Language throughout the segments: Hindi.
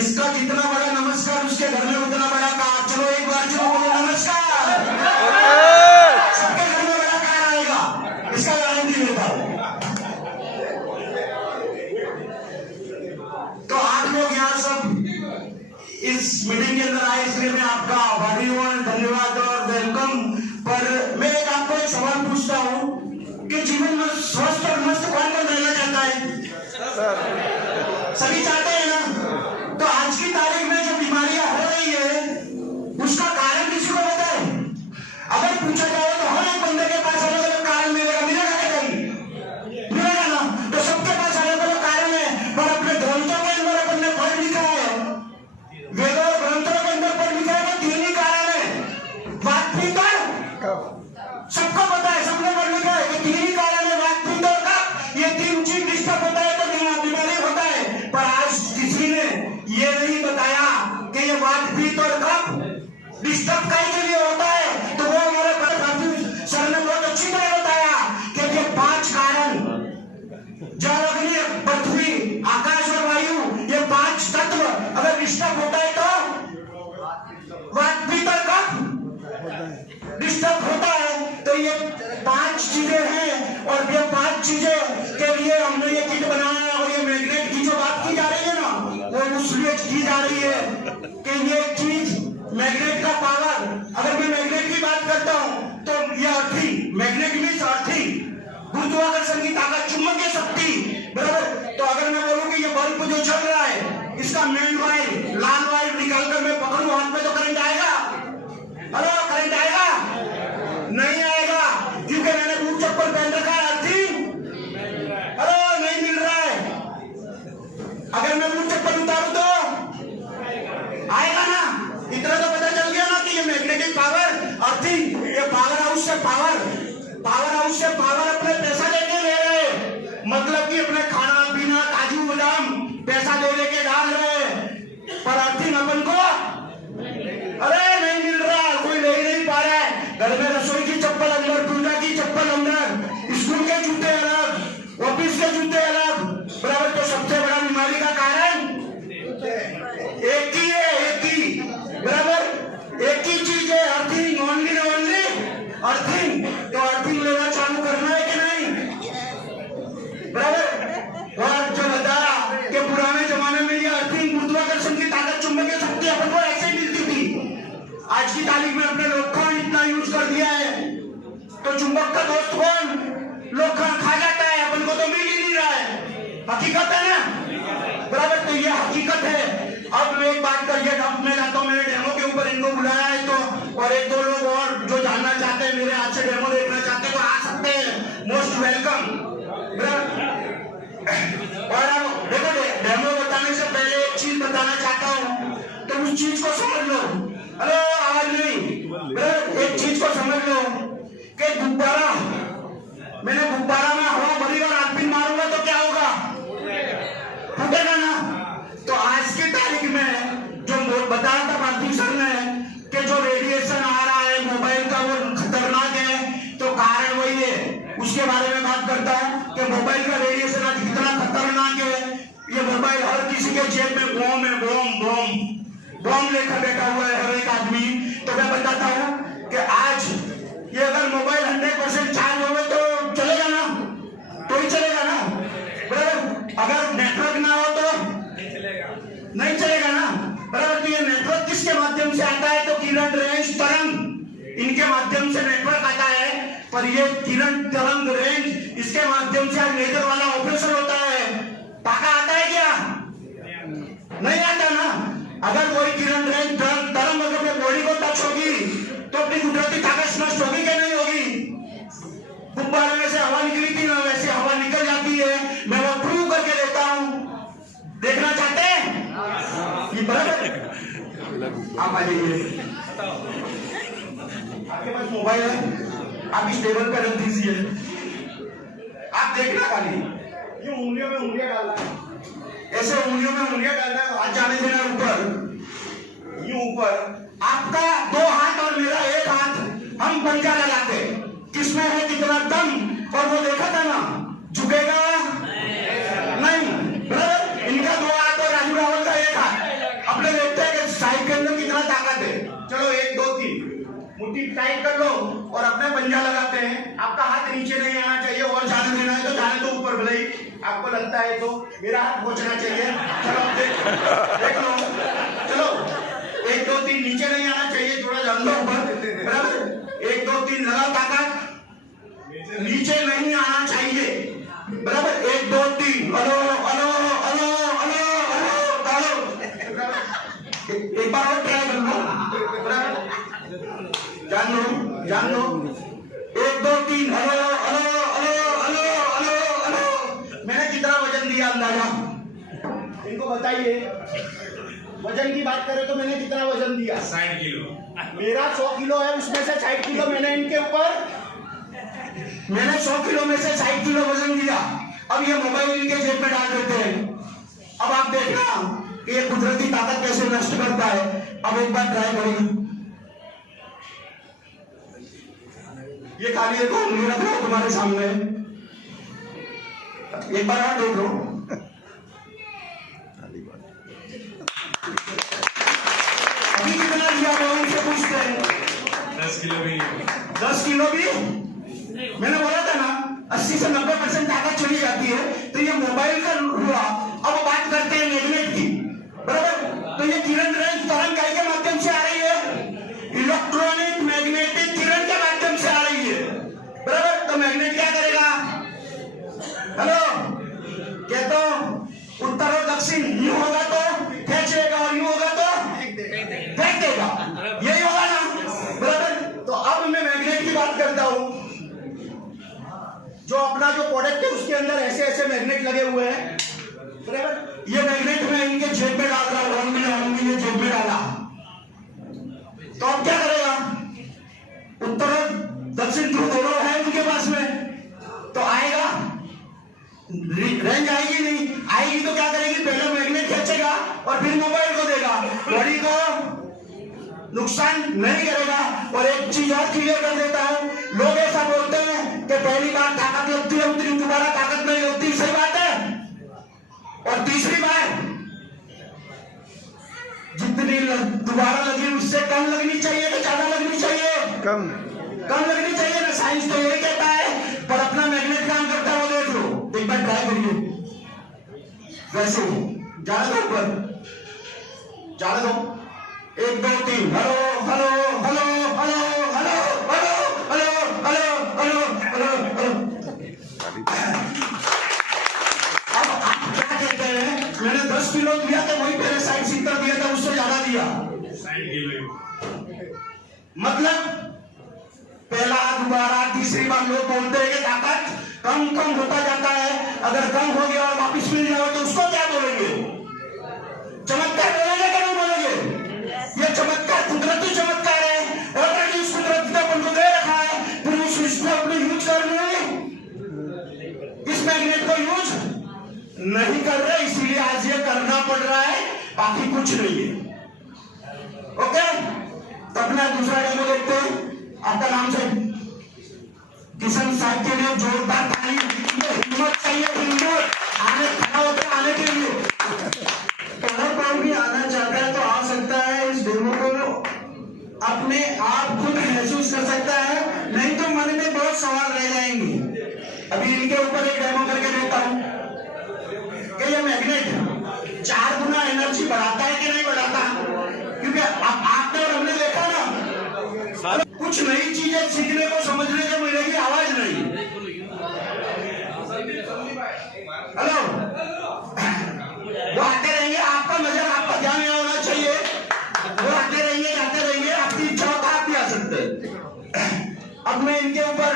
जिसका जितना बड़ा नमस्कार उसके घर में उतना बड़ा कार। चलो एक बार चलो बोलो नमस्कार। सबके घर में बड़ा कार आएगा, इसका गारंटी देता हूं। तो आप लोग यहाँ सब इस मीटिंग के अंदर आए, इसलिए मैं आपका आभारी हूँ, धन्यवाद और वेलकम। पर मैं आपको एक सवाल पूछता हूँ कि जीवन में स्वस्थ और मस्त कौन कौन रहना चाहता है? सभी चाहते हैं ना? तो आज की तारीख में जो बीमारियां हो रही है उसका कारण किसी को पता है? अगर पूछा जाए तो हर एक बंदे के पास अलग अलग कारण मिलेगा। मिलेगा क्या? कहीं मिलेगा ना? तो सबके पास अलग अलग कारण है। पर अपने ग्रंथों के अंदर अपन ने पढ़ लिखा है, वेदों और ग्रंथों के अंदर पढ़ लिखा है कि तीन ही कारण है। वात पित्त, सबको पता है, सबने पढ़ लिखा है कि तीन ही कारण है, वात पित्त और कफ। ये तीन चीज डिस्टर्ब होता है तो बीमारी होता है। पर आज किसी ने ये नहीं बताया कि ये वात पित्त और कफ डिस्टर्ब कई के लिए होता है। तो वो हमारे पास सर ने बहुत अच्छी तरह बताया कि ये 5 कारण, जल, अग्नि, पृथ्वी, आकाश और वायु, ये 5 तत्व अगर डिस्टर्ब होता है तो वात पित्त और कफ डिस्टर्ब होता है। तो ये 5 चीजें हैं और ये 5 चीजें के लिए हमने ये किट बनाया। और ये मैग्नेट की जो बात की जा रही है ना, वो इसलिए की जा रही है कि ये चीज मैग्नेट का पावर, अगर मैं मैग्नेट की बात करता हूं तो ये अर्थिंग, मैग्नेट मींस अर्थिंग, गुरुत्वाकर्षण की ताकत, चुंबकीय शक्ति, बराबर। तो अगर मैं बोलूं कि ये बल्ब जो चल रहा है इसका मेन वायर, लाल वायर निकालकर मैं पकड़ूं हाथ में तो करंट आएगा? हेलो, करंट आएगा? नहीं आएगा, क्योंकि मैंने बूट चप्पल पहन रखा है। अर्थिंग, हेलो, नहीं मिल रहा है। अगर मैं बूट चप्पल उतारूं तो आएगा ना? इतना तो पता चल गया ना कि ये मैग्नेटिक पावर, अर्थिंग, ये पावर हाउस से पावर अपने पैसा लेके ले रहे, मतलब कि अपने खाना पीना, काजू बादाम पैसा दे लेके डाल रहे। पर अर्थिंग अपन को अरे नहीं मिल रहा, कोई ले ही नहीं पा रहा है। घर में रसोई की चप्पल अंदर, पूजा की चप्पल अंदर, स्कूल के जूते अलग, ऑफिस के जूते अलग, बराबर। तो सबसे बड़ा बीमारी का कारण एक ही है, एक ही, बराबर, एक ही चीज है, अर्थिंग, ओनली अर्थिंग। तो अर्थिंग लेना चालू करना है कि नहीं, बराबर। और जो बताया कि पुराने जमाने में ये अर्थिंग, गुरुत्वाकर्षण की ताकत, चुंबकीय शक्ति अपन को ऐसे मिलती थी। आज की तारीख में अपने लोखंड इतना यूज कर दिया है तो चुंबक का दोस्त कौन? लोखंड खा जाता है, अपन को तो मिल ही नहीं रहा है। हकीकत है ना, बराबर। तो ये हकीकत है। अब मैं एक बात करिए, अब मैं जाता हूँ, मैंने डेमो के ऊपर इनको बुलाया है तो, और 1-2 लोग और जो जानना चाहते हैं, मेरे हाथ से डेमो देखना चाहते हैं तो आ सकते हैं, मोस्ट वेलकम। और अब देखो, डेमो बताने से पहले एक चीज बताना चाहता हूँ, तो उस चीज को समझ लो। हेलो, आवाज नहीं, एक चीज को समझ लो कि गुब्बारा, मैंने गुब्बारा में हवा भरी और आग मारूंगा तो क्या होगा? फूटेगा ना। तो आज की तारीख में जो बताया था भारती सर ने कि जो रेडिएशन आ रहा है मोबाइल का वो खतरनाक है, तो कारण वही है। उसके बारे में बात करता हूँ कि मोबाइल का रेडिएशन आज कितना खतरनाक है। ये मोबाइल हर किसी के जेब में बॉम्ब है, बॉम्ब लेकर बैठा हुआ है हर एक आदमी। तो मैं बताता हूँ कि आज ये अगर मोबाइल 100% चार्ज होगा तो चलेगा ना? तो ही चलेगा ना, बराबर। अगर नेटवर्क ना हो तो नहीं चलेगा ना, बराबर। तो ये नेटवर्क किसके माध्यम से आता है? तो किरण, रेंज, तरंग, इनके माध्यम से नेटवर्क आता है। पर ये किरण, तरंग, रेंज, इसके माध्यम से लेजर वाला ऑपरेशन होता है। टाका आता है क्या? नहीं आता ना। अगर कोई किरण, रेंज, तरंग अगर अपने बॉडी को टच होगी तो अपनी कुदरती ताकत नष्ट होगी क्या? नहीं होगी। गुब्बारे में से हवा निकली थी ना, वैसे हवा निकल जाती है। मैं वो प्रूव करके देता हूं, देखना चाहते हैं? ये बराबर, आप आ जाइए, आपके पास मोबाइल है, आप इस टेबल पर रख दीजिए, आप देखना खाली, ये उंगलियों में उंगलियां डालना है, ऐसे उंगलियों में उंगलियां डालना है, हाथ जाने देना ऊपर, यूं ऊपर। आपका 2 हाथ और मेरा 1 हाथ, हम पंजा लगाते, किसमें है कितना दम। और वो देखा था ना, झुकेगा नहीं, इनका 2 हाथ और राजू रावल का 1 हाथ, ग्रिप टाइट कर लो और अपने पंजा लगाते हैं। आपका हाथ नीचे नहीं आना चाहिए, और जाने देना है तो जाने दो ऊपर, भले ही आपको लगता है तो मेरा हाथ पहुंचना चाहिए। चलो देख लो, चलो 1 2 3 नीचे नहीं आना चाहिए, थोड़ा जान लो ऊपर, बराबर। 1 2 3 लगाओ ताकत, नीचे नहीं आना चाहिए, बराबर। 1 2 3 hello hello hello hello hello hello, एक बार और ट्राई कर लो, बराबर। जान लो 1 2 3 hello hello hello hello hello hello. मैंने कितना वजन दिया अंदाजा इनको बताइए। वजन की बात करें तो मैंने कितना वजन दिया? 60 किलो। मेरा 100 किलो है, उसमें से 60 किलो मैंने इनके ऊपर, मैंने 100 किलो में से 60 किलो वजन दिया। अब ये मोबाइल इनके जेब में डाल देते हैं। अब आप देखना कि ये कुदरती ताकत कैसे नष्ट करता है। अब एक बार ट्राई करेंगे, ये खाली एक उंगली रख लो तुम्हारे सामने, एक बार और देख लो। अभी कितना लिया वो उनसे पूछते हैं। 10 किलो भी। 10 किलो भी? मैंने बोला था ना 80 से 90% ताकत चली जाती है। तो ये मोबाइल का हुआ। अब बात करते हैं मैग्नेट की, बराबर। तो ये किरण रेंज तरंग के माध्यम से आ रही है, इलेक्ट्रॉनिक मैग्नेटिक किरण के माध्यम से आ रही है, बराबर। तो मैग्नेट क्या करेगा? हेलो, कहता हूं उत्तर और दक्षिण, यूं होगा तो खींचेगा और यूं होगा तो फेंक देगा, यही होगा ना, बराबर। तो अब मैं मैग्नेट की बात करता हूं। जो अपना जो प्रोडक्ट है उसके अंदर ऐसे ऐसे मैग्नेट लगे हुए हैं, बराबर। ये मैग्नेट में इनके जेब में डाल रहा हूं, हमने ये जेब में डाला। तो अब क्या करेगा? उत्तर और दक्षिण ध्रुव दोनों है उनके पास में, तो आएगा, रेंज आएगी नहीं, आएगी तो क्या करेगी? पहले मैग्नेट खींचेगा और फिर मोबाइल को देगा, घड़ी को नुकसान नहीं करेगा। और एक चीज और क्लियर कर देता हूं, लोग ऐसा बोलते हैं कि पहली बार ताकत लगती है, उतनी दोबारा ताकत नहीं लगती, सही बात है। और तीसरी बार जितनी दोबारा लगी उससे कम लगनी चाहिए कि ज्यादा लगनी चाहिए? कम लगनी चाहिए ना, साइंस तो यही कहता है। पर अपना मैग्नेट काम करता है वो देख लो, एक बार ट्राई करिए। वैसे जाने दो ऊपर, जाने दो। 1 2 3 hello hello hello hello hello hello hello hello hello hello. अब आप क्या कहते हैं? मैंने 10 किलो दिया तो वही पहले 60-70 दिया था, उससे ज्यादा दिया 60 किलो। मतलब पहला दोबारा तीसरी बार लोग बोलते हैं कि ताकत कम होता जाता है। अगर कम हो गया और वापिस मिल जाए तो उसको क्या बोलेंगे? चमत्कार बोलेंगे कि नहीं बोलेंगे? ये चमत्कार कुदरती चमत्कार है, ऑलरेडी उस कुदरत ने अपन को दे रखा है, फिर उस चीज को अपने यूज कर रहे, इस मैग्नेट को यूज नहीं कर रहे, इसीलिए आज ये करना पड़ रहा है, बाकी कुछ नहीं है। ओके, तो अपना दूसरा डेमो देखते हैं। आपका नाम से किशन साहब के लिए जोरदार ताली। हिम्मत चाहिए, हिम्मत आने खड़ा होकर आने के लिए। अगर कोई भी आना चाहता है तो आ सकता है, इस डेमो को अपने आप खुद महसूस कर सकता है, नहीं तो मन में बहुत सवाल रह जाएंगे। अभी इनके ऊपर एक डेमो करके देता हूं कि ये मैग्नेट 4 गुना एनर्जी बढ़ाता है कि नहीं बढ़ाता। क्योंकि आपने और हमने देखा ना, कुछ नई चीजें सीखने को समझने को मिलेगी, आवाज नहीं। हेलो, वो आते रहेंगे, आपका नजर, आपका ध्यान यहाँ होना चाहिए। वो आते रहेंगे, जाते रहेंगे, आपकी इच्छा हो तो आप भी आ सकते हैं। अब मैं इनके ऊपर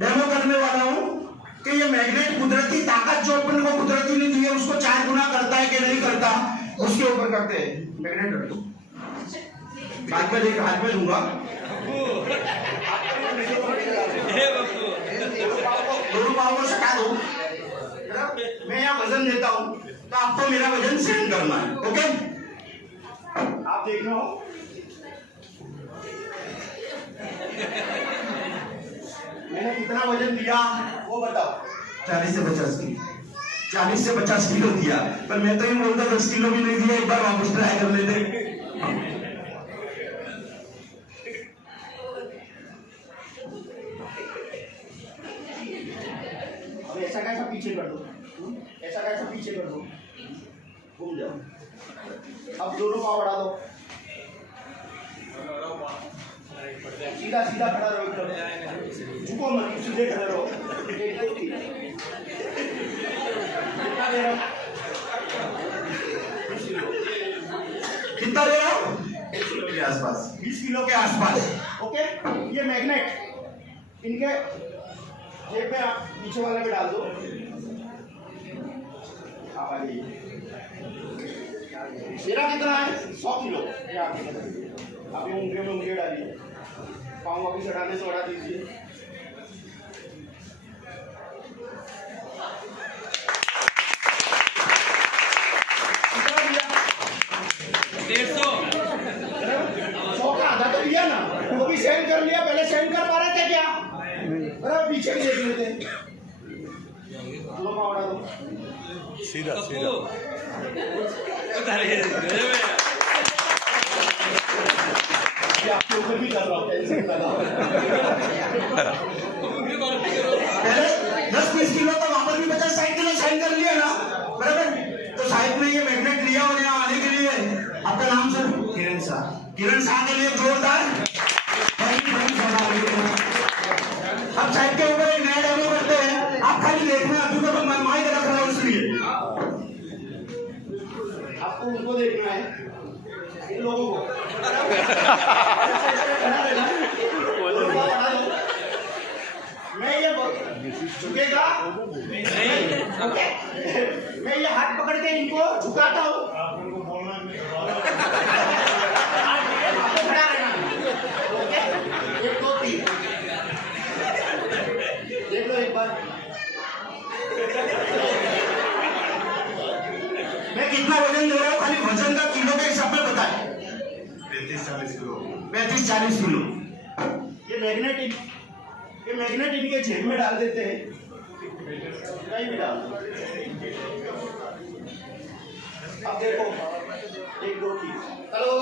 डेमो करने वाला हूं कि ये मैग्नेट कुदरती ताकत जो अपन को कुदरती ने दी है उसको 4 गुना करता है कि नहीं करता, उसके ऊपर करते हैं। मैग्नेट रख दो, हाथ में दूंगा, दोनों पाँव को सटा दो। मैं यहाँ वजन देता हूँ तो आपको मेरा वजन सेंड करना है, ओके? आप देख रहे हो मैंने कितना वजन दिया वो बताओ। 40 से 50 किलो, 40 से 50 किलो दिया, पर मैं तो ही बोलता 10 किलो भी नहीं दिया। एक बार वापस ट्राई कर लेते। अब दोनों पाँव बढ़ा दो, सीधा सीधा खड़ा रहो एकदम, झुको मत, सीधे खड़े रहो। 1 2 3 कितना दे रहा हूँ? कितना दे रहा हूँ? 20 किलो के आसपास। 20 किलो के आसपास। ओके, ये मैग्नेट इनके जेब में आप पीछे वाले पे डाल दो। आप आ जाइए। मेरा कितना है? 100 किलो। आप ये उंगलियों में उंगलियां डालिए, पाँव वापिस हटाने से हटा दीजिए। कितना दिया? 150। 100 का आधा तो दिया ना, वो भी सेंड कर लिया। पहले सेंड कर पा रहे थे क्या? बराबर पीछे भी देख लेते। दोनों पाँव हटा दो, सीधा सीधा। ये आपके ऊपर भी कर रहा हूँ, टेंशन ना लो। पहले 10-20 किलो तो वहां पर भी 50-60 किलो साइन कर लिया ना, बराबर। तो साइड में ये मैग्नेट लिया और यहाँ आने के लिए आपका नाम सर? किरण शाह। किरण शाह के लिए जोरदार। अब साइड के ऊपर एक नया डेमो करते हैं, आप खाली देखना, अभी तो माइक रख रहा हूँ इसलिए। आपको उनको देखना है, इन लोगों को। मैं ये झुकेगा, ओके? मैं ये हाथ पकड़ के इनको झुकाता हूँ। आपको खड़ा रहना, ओके? 1 2 3 देख लो एक बार। मैं कितना वजन ले रहा हूँ, खाली वजन का किलो के हिसाब में बताएं। 35-40 किलो। 35-40 किलो। ये मैग्नेट इनके जेब में डाल देते हैं, कहीं भी डाल दो। अब देखो 1 2 3 हेलो।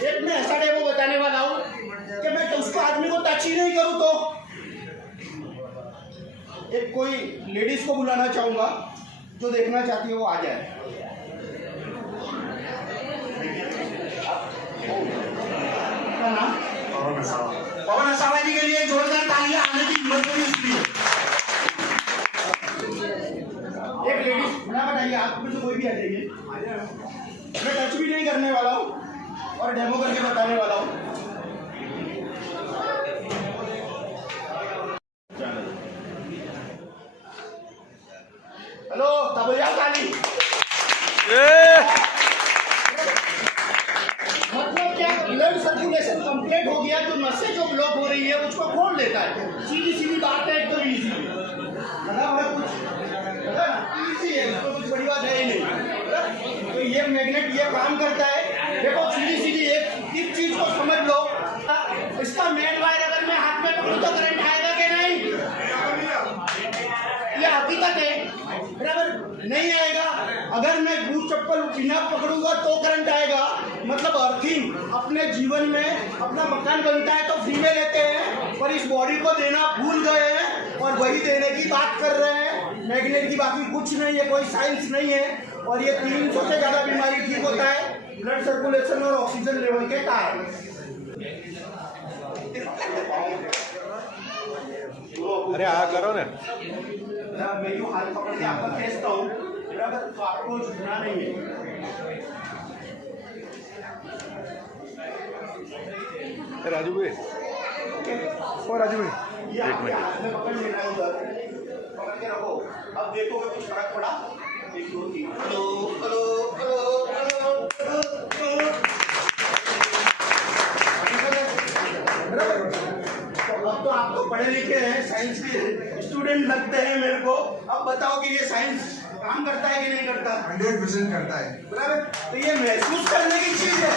एक मैं ऐसा डेमो बताने वाला हूँ कि मैं तो उसको आदमी को टच ही नहीं करूँ तो एक कोई लेडीज को बुलाना चाहूंगा, जो देखना चाहती है वो आ जाए। क्या नाम? पवन असावा जी के लिए जोरदार तालियां आने की हिम्मत करी इसलिए। एक लेडीज ना बताइए, आप में से कोई भी आ जाइए। मैं टच भी नहीं करने वाला हूँ और डेमो करके बताने वाला हूँ। हेलो, तबैया काली। मतलब क्या, ब्लड सर्कुलेशन कंप्लीट हो गया, जो नसें जो ब्लॉक हो रही है उसको खोल देता है। सीधी सीधी बात है, एकदम इजी। बड़ा कुछ इजी है, उसको कुछ बड़ी बात है ही नहीं। तो ये मैग्नेट ये काम करता है। देखो सीधी सीधी एक चीज को समझ लो, इसका मेन वायर अगर मैं हाथ में पकड़ूं तो करंट आएगा कि नहीं? ये हकीकत है, बराबर नहीं आएगा। अगर मैं बूट चप्पल बिना पकड़ूंगा तो करंट आएगा। मतलब अर्थिंग अपने जीवन में अपना मकान बनता है तो फ्री में लेते हैं, पर इस बॉडी को देना भूल गए हैं और वही देने की बात कर रहे हैं। मैग्नेट की बाकी कुछ नहीं है, कोई साइंस नहीं है। और ये 300 से ज्यादा बीमारी ठीक होता है ब्लड सर्कुलेशन और ऑक्सीजन लेवल के कारण। अरे हाँ करो ना। मैं यूँ हाथ पकड़ के आपका खींचता हूँ, बराबर, तो आपको झुकना नहीं है। राजू भाई, ओ राजू भाई, ये आपके हाथ में पकड़ लेना है, उधर पकड़ के रखो। अब देखोगे कुछ फर्क पड़ा? 1 2 3 hello hello hello hello hello. अब तो आप तो पढ़े लिखे हैं, साइंस के स्टूडेंट लगते हैं मेरे को। अब बताओ कि ये साइंस काम करता है कि नहीं करता? 100% करता है। बराबर, तो ये महसूस करने की चीज है।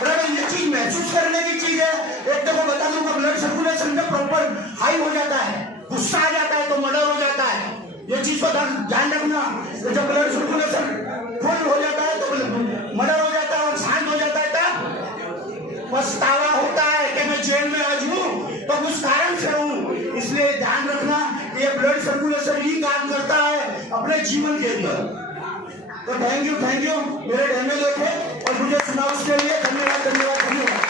बराबर, ये चीज महसूस करने की चीज है। एक तो मैं बता दूंगा, ब्लड सर्कुलेशन में प्रॉपर हाई हो जाता है, गुस्सा आ जाता है तो मर्डर हो जाता है। ये चीज को ध्यान रखना। जब ब्लड सर्कुलेशन फुल हो जाता है तो मर्डर हो जाता है, और शांत हो जाता है तब पछतावा होता है कि मैं जेल में आज हूँ तो कुछ कारण से हूँ। इसलिए ध्यान रखना, ये ब्लड सर्कुलेशन अपने जीवन के अंदर। तो थैंक यू मेरे डेमे देखे और मुझे सुना उसके लिए धन्यवाद धन्यवाद धन्यवाद।